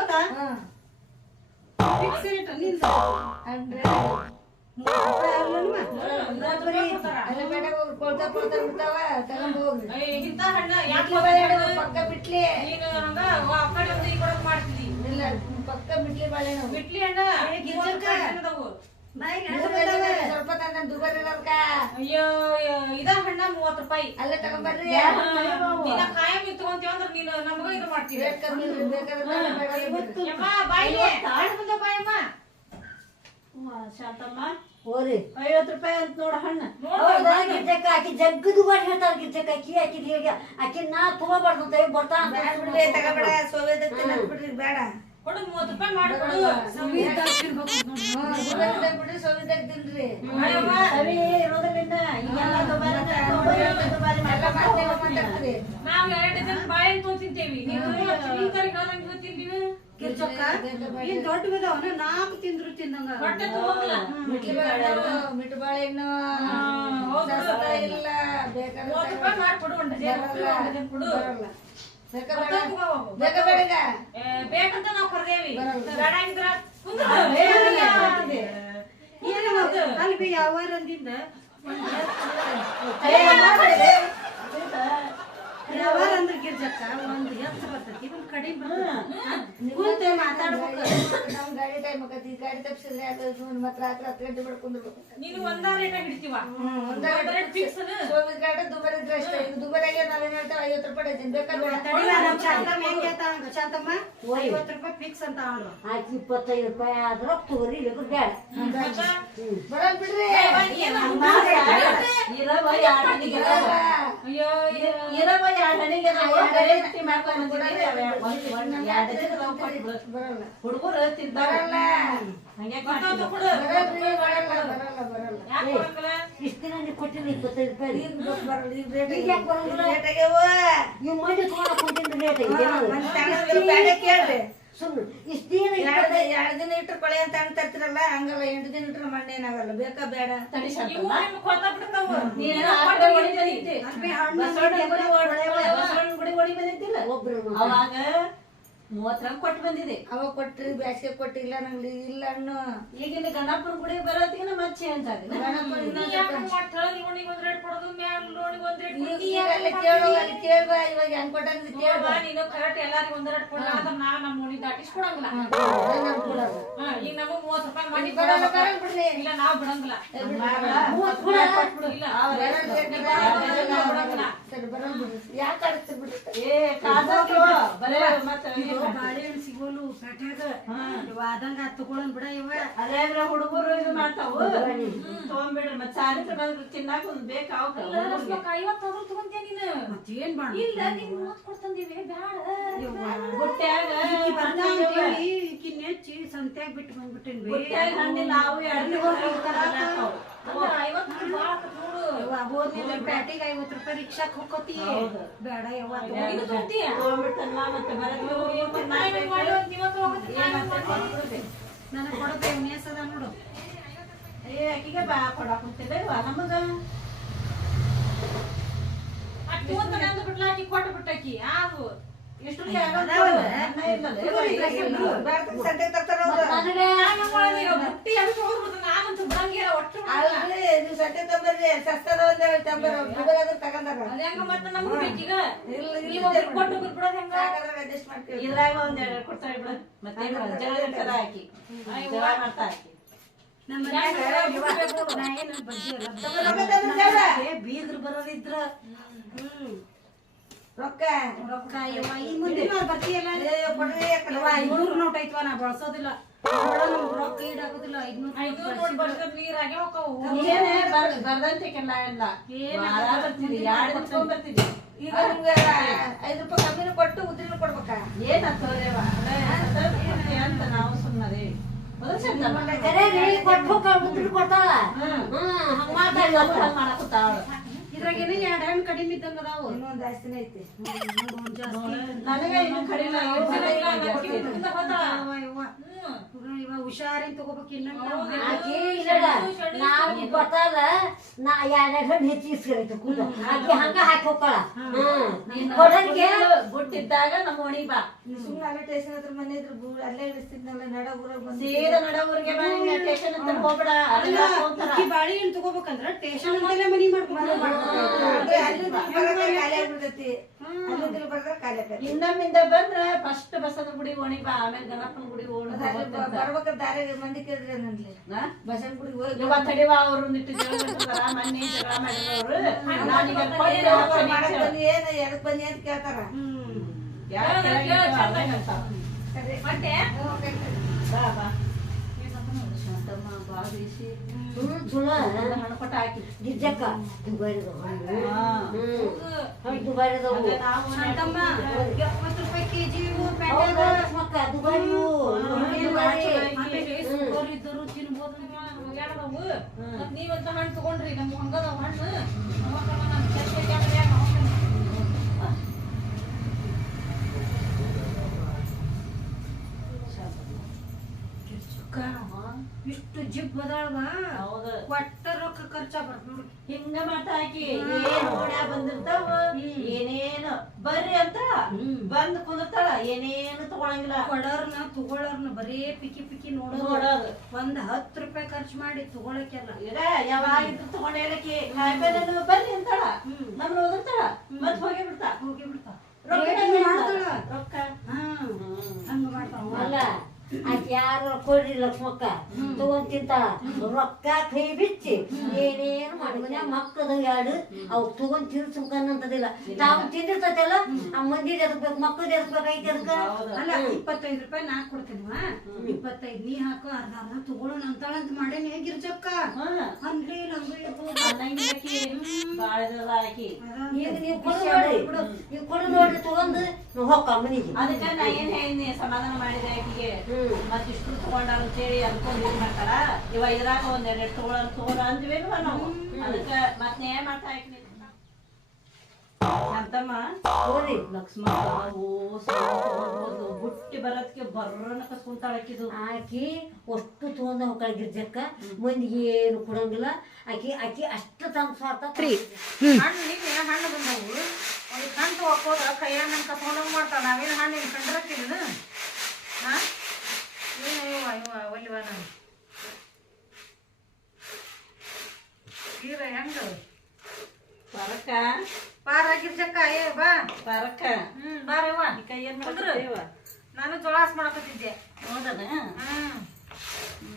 ರೂಪಾಯಿ ಫಿಕ್ಸ್ ರೇಟ್ನಿಂದ. ಪಕ್ಕ ಬಿಟ್ಲಿ. ಇಲ್ಲ ಪಕ್ಕ ಬಿಟ್ಲಿ ಬಾಳೆ ಬಿಟ್ಲಿ ಬಿಡವೆ. ಸ್ವಲ್ಪ ತಂದ ದುಬಾರಿ ಅಯ್ಯೋ. ಮೂವತ್ತು ರೂಪಾಯಿ. ಅಲ್ಲೇ ತಗೊಂಬರ್ರಿ. ನೀನ ಕಾಯಂ ತಗೊಂತೀವ ಅಂದ್ರೆ ನೀನು ನಮಗ ಇದು ಮಾಡ್ತೀವಿ. ಯಮ್ಮ ಬಾಯಿಗೆ ಬಾಯಮ್ಮ ಶಾಂತಮ್ಮ. ಹೋರಿ. ಐವತ್ತು ರೂಪಾಯಿ ಅಂತ ನೋಡ ಹಣ್ಣು. ಹೌದಾ ಗಿರ್ಜಕ್ಕ ಆಕಿ ಜಗ್ಗದು ಮಾಡಿ ಹೇಳ್ತಾರ ಗಿರ್ಜಕ್ಕ ಅಕ್ಕಿ ಆಕಿ ಹೇಗೆ ಆಕಿ ನಾ ತಗೋಬಾರ್ದು ಅಂತ ಬರ್ತಾ ಅಂತ ಬೇಡ ಬಿಡ್ರಿ, ತಗೋಬೇಡ. ಸೋವೇದ ಬಿಡ್ರಿ ಬೇಡ ಕೊಡು ಮೂವತ್ತು ರೂಪಾಯಿ ಮಾಡ್ಕೊಡು ನಾವ್ ಎರಡು ದಿನ ದೊಡ್ಡ ನಾಲ್ಕು ತಿಂದ್ರು ಹೊಟ್ಟೆ ತುಂಬಂಗಿಲ್ಲ ಮಿಟ್ಬಾಳೆ ಇಲ್ಲ. ಬೇಕಾದ್ರೆ ಮೂವತ್ತು ರೂಪಾಯಿ ಮಾಡ್ಕೊಡು ಒಂದು ಕೊಡು, ಬೇಕಂತ ನಾವು ಕರ್ದೇವಿ. ಅಲ್ಲಿ ಬಿ ಯಾವ ಅಂದಿಂದ ಏ, ಯಾವಾರ ಅಂದ್ರೆ ಗಿರ್ಜಕ್ಕ ಒಂದು ಹೆಚ್ಚು ಬರ್ತೈತಿ ಒಂದ್ ಕಡಿಮೆ ಬರ್ತೈತಿ. ಕೂತೆ ಮಾತಾಡ್ಬೇಕು. ನಮ್ ಗಾಡಿ ಟೈಮ್ ಆಕತಿ ಗಾಡಿ ತಪ್ಸಿದ್ರೆ ಅದು ಮತ್ತೆ ರಾತ್ರಿ ಹತ್ತು ಗಂಟೆ ಬಿಡ್ಕೊಂಡಿರ್ಬೇಕು ನೀನು ಒಂದ ರೇಟ್ ಹಿಡಿತೀವ? ಒಂದ ಒಂದ ರೇಟ್ ಫಿಕ್ಸ್ ಗಾಡಿ ದುಬಾರಿ ಇದ್ರೆ ಅಷ್ಟೇ. ಈಗ ದುಬಾರಿಗೆ ನಾವೇನ್ ಹೇಳ್ತೇವೆ ಐವತ್ತು ರೂಪಾಯಿ ಡಜನ್ ಬೇಕಾದ್ರೆ ಶಾಂತಮ್ಮ ಹೆಂಗೆ ಅಂತ ಶಾಂತಮ್ಮ? ಐವತ್ತು ರೂಪಾಯಿ ಫಿಕ್ಸ್ ಅಂತ ಅವಳು ಇಪ್ಪತ್ತೈದು ರೂಪಾಯಿ ಆದ್ರ ತಗೋರಿ ಇಲ್ಲ ಬೇಡ. ಬರಲ್ಲ ಬಿಡ್ರಿ. ಇರವ. ಹುಡುಗರು ತಿಂತಾರ. ಬರಲ್ಲ. ಹಂಗೆ ಗೊತ್ತಾಯ್ತು ಕೊಡು ಬರಲ್ರಿ ಬರಲ್ಲ ಬರಲ್ಲ ಬರಲ್ಲ ಯಾಕೆ ಬರಂಗಿಲ್ಲ ಇಷ್ಟ ದಿನ ನೀವು ಕೊಟ್ಟಿರಿ ಇಪ್ಪತ್ತೈದು ರೂಪಾಯಿ ನೀವು ತಗೊಂಡ ರೇಟ್ ಸುಮ್ಮನೆ ಇಷ್ಟ ದಿನ ಎರಡು ಎರಡು ದಿನ ಇಟ್ರು ಕೊಳೆ ಅಂತ ಅಂತ ತರ್ತಿರಲ್ಲ? ಹಂಗಲ್ಲ ಎಂಟು ದಿನ ಇಟ್ಟರೆ ಮಣ್ಣೆ ಏನಾಗಲ್ಲ ಬೇಕಾ ಬೇಡ. ತಡಿ ಇವು ಕೊಟ್ಟು ಕಡೆ ಮೂವತ್ತು ಕೊಟ್ಟು ಬಂದಿದೆ. ಅವಾಗ ಕೊಟ್ರಿ ಬ್ಯಾಸಿಗೆ ಕೊಟ್ಟಿಲ್ಲ ನಂಗೆ ಇಲ್ಲ ಹಣ್ಣು ಈಗಿನ ಗಣಪನ ಗುಡಿ ಬರೋತ್ತಿಗೆ ಮತ್ತೆ ಚೇಂಜ್ ಆಗಿದೆ ಯಾಕೆ ಅಲ್ಲಿ ಮಾಡ್ತಿ? ಕೇಳು ಅಲ್ಲಿ ಕೇಳ್ಬಾ ಇವಾಗ ಹೆಂಗ್ ಕೊಟ್ಟಂಗ್ ಕೇಳ್ಬಾ. ನೋಡ್ವಾ, ನೀನು ಕರೆಕ್ಟ್ ಎಲ್ಲಾರಿಗೂ ಒಂದ್ ರೇಟ್ ನಾ ನಮ್ಮ ಓಣಿ ಕೊಡಲ್ಲ. ಹಾ, ಈಗ ನಮಗ್ ಮೂವತ್ ರೂಪಾಯಿ ಮಾಡಿ ಬರಲ್ಲ, ಇಲ್ಲ ನಾವ್ ಬಿಡಂಗಿಲ್ಲ. ಕೂಡ ಕೊಟ್ಬಿಡು. ಇಲ್ಲ. ಯಾಕೆ ಏ. ಬಾಳೆಹಣ್ಣು ಸಿಗೋಲು ಪೇಟ್ಯಾಗ ಆದಂಗ ತಗೊಳನ್ ಬಿಡ ಇವ. ಅದೇ ಹುಡುಗರು ಇದು ಮಾಡ್ತಾವು. ತಗೊಂಡ್ಬಿಡ್ರಿ ಮತ್ತೆ ಬಂದ್ರು ತಿನ್ನಾಕ ಒಂದ್ ಬೇಕು ಐವತ್ತು ತಗೊಂತೀಯ ನೀನು? ಮತ್ತೇನ್ ಮಾಡ ಇಲ್ಲ ನೀನ್ ಕೊಡ್ತಂದೀವಿ. ಬ್ಯಾಡ. ಸಂತ್ಯಾಗ ಬಿಟ್ಟು ಬಂದ್ಬಿಟ್ಟೇನ್ ಬೇ ಬುಟ್ಟ್ಯಾಗ ಹಣ್ಣಿಲ್ಲ ಅವು ಎರಡು ಅಂದ್ರೆ ಐವತ್ತು ಯವ್ವ ಹೋದ್ಮೇಲೆ ಪ್ಯಾಟಿಗೆ ಐವತ್ತು ರೂಪಾಯಿ ರಿಕ್ಷಾಕ್ ಹೋಗ್ಕೋತಿ. ಬೇಡ ಯವ್ವ ತಗೊಂತೀಯ ಮತ್ತೆ ಬರೋದು? ನಾ ನಾ? ನನಗೆ ಕೊಡೋದು ಮೇಸದ ನೋಡು. ಏ ಆಕಿಗೆ ಬಾ ಕೊಡಾಕ್ ನಮಗ? ಒಂದು ನಂದು ಬಿಟ್ಲ ಆಕಿ ಕೊಟ್ಟು ಬಿಟ್ಟಾಕಿ ಅದು ತರ್ತಾರ ಅವ್ರು. ನನಗೆ ಬುಟ್ಟಿ ಅದಕ್ಕೆ ಹೋಗ್ಬಿಡ್ತು. ನಾನಂತೂ ಒಟ್ಟು ಮಾಡಲ್ಲ. ಅಲ್ರಿ ತಂದ್ರೆ ತಂಬರ್ರಿ ಸಸ್ತದ ತಂಬರ್ ತಗೊಂಡಾರ. ಅದ್ ಹೆಂಗ ಮತ್ತೆ ನಮ್ಗೆ ಬೇಕೀಗ? ಇಲ್ಲ ಈಗ ಒಬ್ರಿಗೆ ಕೊಟ್ಟು ಒಬ್ರಿಗೆ ಬಿಡೋದ್ ಹೆಂಗ ಅಡ್ಜಸ್ಟ್ ಮಾಡ್ತೀವಿ. ಇದ್ರಾಗ ಒಂದ್ ಎರಡು ಕೊಡ್ತಾಳೆ ಬಿಡು. ಮತ್ತೆ ಜಗಳ ಇರ್ತಾರ ಆಕಿ ಜಗಳ ಮಾಡ್ತಾ ಆಕಿ ನಮ್ಮ ಮನ್ಯಾಗ ಯವ್ವ, ನಾ ಏನ್ ಬಜ್ಜಿ ಅಲ್ಲ ಬೀಗ್ರು ಬರೋದಿದ್ರ ಹ್ಮ್. ರೊಕ್ಕ? ರೊಕ್ಕ ಯವ್ವ ಈ ಮುಂದಿನ ಬರ್ತೀಯಲ್ಲ? ಅಯ್ಯೋ, ಕೊಡ್ರಿ. ಯವ್ವ ಐನೂರು ನೋಟ್ ಐತ್ವ ನಾ ಬಳಸೋದಿಲ್ಲ. ಬರ್ದಂತಿಕೆಲ್ಲ ಇಲ್ಲ ಬರ್ತಿದ್ವಿ ಈಗ ನಿಮ್ಗೆ ಐದು ರೂಪಾಯಿ ಕಮ್ಮಿನೂ ಕೊಟ್ಟು ಉದ್ರಿನೂ ಕೊಡ್ಬೇಕಾ ಏನಂತ ಹೋದೇವ ಅಂತ ನಾವು ಸುಮ್ಮನೆ ಕೊಟ್ಟು ಕೊಡ್ತಾಳ ಹಂಗ ಮಾತಾಡ್ಲ ಮಾಡಕತ್ತಾಳ ಇದ್ರಾಗೇನ ಎರಡ್ ಹಣ್ಣು ಕಡಿಮೆ ಇದ್ದಂಗ ಅದಾವು. ಇನ್ನೊಂದ್ ಜಾಸ್ತಿನೇ ಐತಿ. ಒಂದ್ ಜಾಸ್ತಿ ನನಗೆ ಇನ್ನು ಕಡಿಮೆ ಮುಂದೆ ಹೋದ. ಯವ್ವ, ಯವ್ವ. ಹುಡುಗ ಇವ ಹುಷಾರಿನ್ ತಗೋಬೇಕು ನಾವು ಗೊತ್ತಾದ ನಾ ಹಣ್ಣು ಆಕೆ ಹಂಗ ಹಾಕಿ ನಮ್ಮ ಬಾ. ಸುಮ್ಮನೆ ಅಲ್ಲೇ ಟೇಷನ್ ಹತ್ರ ಮನೆ ಇದ್ರು ಅಲ್ಲೇ ಇಳಿಸ್ತಿದ್ನಲ್ಲ ನಡ ಊರಾಗ ಬಂದು ಸೀದಾ ನಡ ಊರಿಗೆ ಬಾ ಸ್ಟೇಷನ್ ಹತ್ರ ಹೋಗ್ಬೇಡ. ಅದೆಲ್ಲ ಹೋಗ್ತಾರ. ಅಕ್ಕಿ ಬಾಳೆಹಣ್ಣು ತಗೋಬೇಕಂದ್ರ ಟೇಷನ್ ಮನೆ ಮಾಡ್ಕೊಂಡು ಬರ್ದ್ರೆ ಖಾಲಿ ಆಕತಿ ಹಿಂದಮ್ಮಿಂದ ಬಂದ್ರ ಫಸ್ಟ್ ಬಸದ ಗುಡಿ ಓಣಿ ಬಾ ಆಮೇಲೆ ಗಣಪನ ಗುಡಿ ಓಣಿ ಮಂದಿ ಕೇಳಿದ್ರೆ ನನ್ಲಿ ಬಸನ್ ಗುಡಿಗೆ ಹೋಗಿ ಇವ ತಡಿವ ಅವ್ರು ನಿಟ್ಟು ಜಗಳ ಮಾಡ್ತಾರ ಮೊನ್ನೆ ಜಗಳ ಮಾಡಿದವ್ರು. ನಾನೀಗ ಕೊಟ್ಟು ಹೋಗ್ತೀನಿ ಅಂತ ಹೇಳು. ಬನ್ನಿ ಏನು ಎದಕ್ ಬನ್ನಿ ಅಂತ ಕೇಳ್ತಾರ. ಮತ್ತೆ ಬಾ ಬಾ. ಶಾಂತಮ್ಮ ಚಲೋ ಒಂದು ಹಣ್ಣು ಹಾಕಿ. ಇದ್ದರು ತಿನ್ಬೋದು ನೀವಂತ ಹಣ್ಣು ತಗೊಂಡ್ರಿ ನಮ್ಗೆ ಹಂಗದ ಹಣ್ಣು ನಮ್ಮಕ್ಕಳ ನಮ್ ಕೆಲ್ಸ ಐತ್ಯಾಡ್ರಿ ಯಾಕ್ ನಾವ್ ಹೋಗ್ತೀವಿ? ಇಷ್ಟು ಜಿಪ್ ಬದಾಳವ ಹೌದು. ಒಟ್ಟ ರೊಕ್ಕ ಖರ್ಚ ಬರ್ತ ಹಿಂಗ ಮಾತ ಹಾಕಿ. ಏನ್ ಓಣ್ಯಾ ಬಂದಿರ್ತಾವ? ಏನೇನು? ಬರ್ರಿ ಅಂತ ಬಂದ್ ಕುಂದಿರ್ತಾಳ. ಏನೇನು ತಗೊಳಂಗಿಲ್ಲ. ಕೊಡೋರ್ನ ತಗೊಳ್ಳೋರ್ನ ಬರೀ ಪಿಕಿ ಪಿಕಿ ನೋಡೋದು. ನೋಡೋದು. ಒಂದ್ ಹತ್ತು ರೂಪಾಯಿ ಖರ್ಚು ಮಾಡಿ ತಗೊಳಕ್ಕೆಲ್ಲ. ಈಗ ಹೇಳಕ್ಕೆ ಕಾಯಿಪಲ್ಲೆ ಬರ್ರಿ ಅಂತಾಳ. ನಮ್ನ ಓದಿರ್ತಾಳ ಮತ್ ಹೋಗಿ ಬಿಡ್ತಾ ಹೋಗಿ ಬಿಡ್ತಾ ರೊಕ್ಕ. ರೊಕ್ಕ ಹಂಗ ಮಾಡ್ತಾವ ಅಲ್ಲ ಯಾರು ಕೊಡ್ರಿ ಲಕ್ಷ್ಮಕ್ಕ? ತಗೊಂಡ್ ತಿಂತಾಳ ರೊಕ್ಕ ಕೈ ಬಿಚ್ಚಿ. ಏನೇನು ಮಾಡಿ ಮಕ್ಕದ ಯಾಡು ಎರಡು ಅವ್ ತಗೊಂಡ್ ತಿನ್ಸ್ಬೇಕನ್ನಂತದಿಲ್ಲ ತಾವು ತಿಂದಿರ್ತೈತಲ್ಲ? ಆ ಮಂದಿ ಎದಕ್ಬೇಕು ಮಕ್ಕಳು ಎದಕ್ಬೇಕೈತಿ ಅದಕ್ಕ ಅಲ್ಲ ಇಪ್ಪತ್ತೈದು ರೂಪಾಯಿ ನಾ ಕೊಡ್ತೀನಿವ ಇಪ್ಪತ್ತೈದು ನೀ ಹಾಕೋ ಅರ್ಧ ಅರ್ಧ ತಗೊಳ್ಳೋಣ ಅಂತಾಳಂತ ಮಾಡೇನಿ ಗಿರ್ಜಕ್ಕ? ಅಂದ್ರೆ ಈಗ ನೀವು ಕೊಡು ನೋಡ್ರಿ. ನೀವು ಕೊಡು ನೋಡ್ರಿ ತಗೊಂಡು. ಮನಿಗೆ ಅದಕ್ಕ ನಾ ಏನ್ ಸಮಾಧಾನ ಮಾಡಿದೆ ಆಕಿಗೆ. ಇಷ್ಟು ತಗೊಂಡಾರ ಅಂತೇಳಿ ಅನ್ಕೊಂಡು ಏನ್ ಮಾಡ್ತಾರ. ಇವ ಇದ್ರಾಗ ಒಂದ್ ಎರಡ್ ತಗೊಳ ತಗೊಳ ಅಂದ್ವೇನುವ ನಾವು. ಅದಕ್ಕ ಮತ್ ನ್ಯಾಯ ಮಾಡ್ತಾ ಹಾಕಿನಿ ಅಂತಮ್ಮ ಓದಿ ಲಕ್ಷ್ಮಣ ಬುಟ್ಟಿ ಬರೋದಕ್ಕೆ ಬರ್ರನ ಕಸ್ಕೊಂತಾಳ ಆಕಿದು. ಆಕಿ ಅಷ್ಟು ತಗೊಂಡ ಹೋಗ್ತಾಳ ಗಿರ್ಜಕ್ಕ ಮುಂದೆ ಏನು ಕೊಡಂಗಿಲ್ಲ. ಆಕಿ ಆಕಿ ಅಷ್ಟು ತಮ್ಮ ಸ್ವಾರ್ಥ ಹಣ್ಣು ನಿನ್ನೆ ಹಣ್ಣು ಬಂದವು. ಒಂದು ಹಣ್ಣು ತಗೋಕೋದ ಕೈಯಾಗ ನನ್ ಕಸ್ಕೊಂಡಂಗ್ ಮಾಡ್ತಾಳ. ನಾವೇನು ಹಣ್ಣು ಕಂಡಿರಕ್ಕಿಲ್ಲ ಹಾ ಇವ ಒಲ್ಲಿವ ನಾನು ತೀರ ಹೆಂಗ? ಪರಕ. ಪಾರ ಗಿರ್ಜಕ್ಕ ಏ ಬಾ. ಪರಕ. ಹ್ಮ್ ಬಾರವ್ವ ಕೈ ಏನ್ ಕುಂದ್ರು. ನಾನು ಜೋಳಾಸ್ ಮಾಡಕತ್ತಿದ್ದೆ ಹೌದನ? ಹ್ಮ್.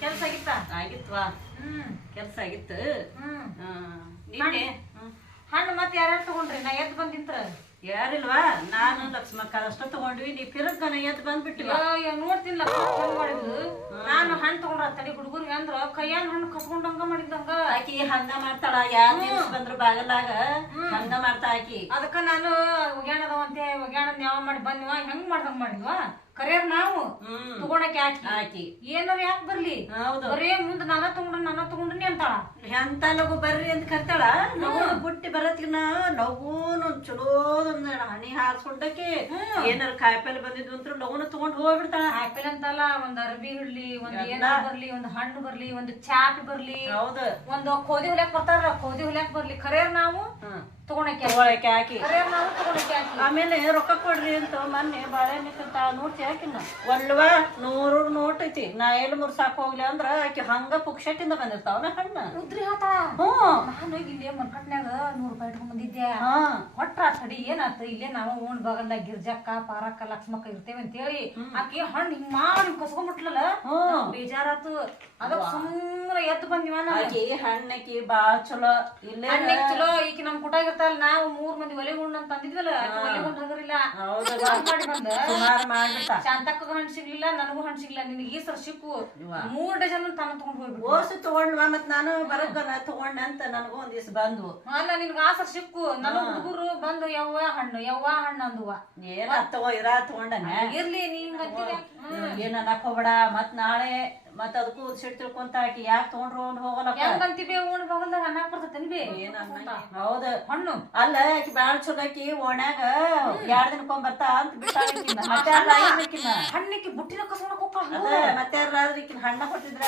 ಕೆಲ್ಸ ಆಗಿತ್ತ? ಆಗಿತ್ವಾ? ಹ್ಮ್. ಕೆಲ್ಸ ಆಗಿತ್ತು? ಹ್ಮ್. ನಿನ್ನೆ? ಹಣ್ಣು ಮತ್ತೆ ಯಾರ್ಯಾರು ತಗೊಂಡ್ರಿ? ನಾ ಎದ್ದು ಬಂದಿಂತ್ರ? ಯಾರಿಲ್ವಾ? ನಾನು ಲಕ್ಷ್ಮಕ್ಕ ಅಷ್ಟ ತಗೊಂಡ್ವಿ. ನೀ ಫಿರಕ್ಕನ ಎದ್ದು ಬಂದ್ಬಿಟ್ಟಿವ. ನೋಡ್ತೀನಿ ತಡಿ ಹುಡುಗರಿಗೆ ಅಂದ್ರ ಕೈಯಾನ ಹಣ್ಣು ಕಸ್ಕೊಂಡಂಗ ಮಾಡಿದ್ದಂಗ. ಆಕಿ ಹಂದ ಮಾಡ್ತಾಳ ಯಾವ ಬಂದ್ರ ಬಂದ್ರು ಬಾಗಲಾಗ ಹಂಗ ಮಾಡ್ತಾ ಆಕಿ. ಅದಕ್ಕ ನಾನು ಒಗ್ಯಾಣದವಂತೆ ಒಗ್ಯಾಣದ ಯಾವ ಮಾಡಿ ಬಂದ್ವ ಹೆಂಗ್ ಮಾಡ್ದಂಗ ಮಾಡಿದ್ವ? ಕರಿಯರ್ ನಾವು ತಗೊಂಡಕ್ಕೆ ಹಾಕಿ ಆಕಿ. ಏನಾರ ಯಾಕೆ ಬರ್ಲಿ? ಹೌದು. ಬರೇ ಮುಂದ್ ನಾನ ತಗೊಂಡ್ರ ನಾನ ತಗೊಂಡ್ರಿ ಎಂತ ಲಗು ಬರ್ರಿ ಅಂತ ಕರ್ತಾಳ? ನಗು ಬುಟ್ಟಿ ಬರತ್ತಿನ ಲಗೂನು ಚಲೋದೊಂದ್ ಹನಿ ಹಾರ್ಸ್ಕೊಂಡಕ್ಕೆ ಏನಾರ ಕಾಯಿಪಲ್ಲೆ ಬಂದಿದ್ವು ಅಂತ ನಗುನು ತಗೊಂಡ್ ಹೋಗ್ಬಿಡ್ತಾಳ. ಕಾಯಿಪಲ್ಲೆ ಅಂತಲ್ಲ ಒಂದ್ ಅರ್ಬಿ ಹಿಡ್ಲಿ ಒಂದ್ ಏನಾರ ಬರ್ಲಿ ಒಂದ್ ಹಣ್ಣು ಬರ್ಲಿ ಒಂದ್ ಚಾಪ್ ಬರ್ಲಿ. ಹೌದ. ಒಂದ್ ಕೋದಿ ಹುಲ್ಯಾಕ್ ಬರ್ತಾರ ಕೋದಿ ಹುಲ್ಯಾಕ್ ಬರ್ಲಿ. ಖರೇರ್ ನಾವು. ಹ್ಮ್ ತಗೊಂಡಕ್ಕೆ ತಗೊಳಕ್ಕೆ ಹಾಕಿ. ನಾವು ತಗೊಂಡಕ್ಕೆ ಹಾಕಿ. ಆಮೇಲೆ ರೊಕ್ಕ ಕೊಡ್ರಿ ಅಂತ ಮೊನ್ನೆ ಬಾಳೆಹಣ್ಣು ಅಂತ ನೋಡ್ತಿ ಹಾಕಿನ ಒಲ್ವಾ ನೂರು ನೋಟ್ ಐತಿ. ನಾ ಎಲ್ಲಿ ಸಾಕು ಹೋಗ್ಲಿ ಅಂದ್ರ ಆಕಿ ಹಂಗ ಪುಕ್ಷಟಿಂದ ಬಂದಿರ್ತಾವನ ಹಣ್ಣ. ಉದ್ರಿ ಹಾತಾ ಹ್ಞೂ. ನಾನು ಇಲ್ಲೇ ಮನ್ಕಟ್ನ್ಯಾಗ ನೂರು ರೂಪಾಯಿ ಇಟ್ಕೊಂಡ್ ಬಂದಿದ್ದೆ ಹಾ. ಹೊಟ್ರ ತಡಿ ಏನಾತ? ಇಲ್ಲೇ ನಾವು ಓಣ್ ಬಗಲ್ದಾಗ ಗಿರ್ಜಕ್ಕ ಪಾರಕ್ಕ ಲಕ್ಷ್ಮಕ್ಕ ಇರ್ತೇವೆ ಅಂತೇಳಿ ಆಕಿ ಹಣ್ಣು ಹಿಂಗ್ ಮಾಡಿ ಕಸ್ಕೊಂಡ್ಬಿಟ್ಲಲ್ಲ. ಬೇಜಾರಾತು. ಅದಕ್ ಸುಮ್ಮನೆ ಎದ್ದು ಬಂದಿವ ಆಕಿ ಹಣ್ಣಕಿ ಬಾಳ ಚಲೋ. ಇಲ್ಲೇ ಚಲೋ ಈಕಿ ನಮ್ ಕುಟಾಗ ಇರ್ತಾಳ ನಾವು ಮೂರ್ ಮಂದಿ ಒಲೆ ಗುಂಡ್ ಅಂತ ಅಂದಿದ್ವಲ್ಲ ಒಲೆ ಗುಂಡ್ ಹಗರಿಲ್ಲ. ಹಂಗ್ ಮಾಡಿ ಬಂದ. ಸುಮಾರು ಮಾಡ್ಬಿಟ್ಟ. ಶಾಂತಕ್ಕಗ ಹಣ್ಣು ಸಿಗ್ಲಿಲ್ಲ ನನಗೂ ಹಣ್ಣು ಸಿಗ್ಲಿಲ್ಲ. ನಿನಗೆ ಈ ಸರ್ ಸಿಕ್ಕು. ಮೂರ್ ಡಜನ್ ತಾನು ತಗೊಂಡ್ ಹೋಗ್ಬಿಟ್ಟು ಓಸು ತಗೊಂಡ್ವಾ ಮತ್ ನಾನು ಬರಗನ ತಗೊಂಡ ಅಂತ ನನಗೂ ಒಂದ್ ದಿವ್ಸ ಬಂದ್ವು. ಅಲ್ಲ ನಿನ್ಗ ಆ ಸರ್ ಸಿಕ್ಕು. ನನ್ನ ಹುಡುಗರು ಬಂದು ಯವ್ವ ಹಣ್ಣು ಯವ್ವ ಹಣ್ಣು ಅಂದುವ. ಏನ ತಗೋ ಇರ ತಗೊಂಡ ಇರ್ಲಿ ನೀನ್ ಏನ ನಕ್ಕೋಬೇಡ ಮತ್ ನಾಳೆ ಮತ್ ಅದಕ್ಕೂ ಸಿಟ್ ತಿಳ್ಕೊಂತ ಆಕಿ ಯಾಕೆ ತಗೊಂಡ್ರು ಅವ್ನು ಹೋಗಲ್ಲ ಹೆಂಗಂತಿ ಬೇ ಉಣ್ ಬಗಲ್ದಾಗ ಅನ್ನ ಬರ್ತೈತೇನ್ ಬೇ. ಹೌದು. ಹಣ್ಣು. ಅಲ್ಲ ಆಕಿ ಬಾಳ ಚಲೋ ಆಕಿ ಓಣ್ಯಾಗ ಎರಡ್ ದಿನಕ್ಕೊಂದ್ ಬರ್ತಾ ಅಂತ ಬಿಟ್ಟಿನ ಮತ್ತೆ ಹಣ್ಣಿಕ್ಕಿ ಬುಟ್ಟಿನ ಕಸ್ಕೊಂಡ್ ಹೋಗ್ತಾಳ ಮತ್ತೆ ಯಾರಾದ್ರೂ ಈಕಿನ ಹಣ್ಣ ಕೊಟ್ಟಿದ್ರ?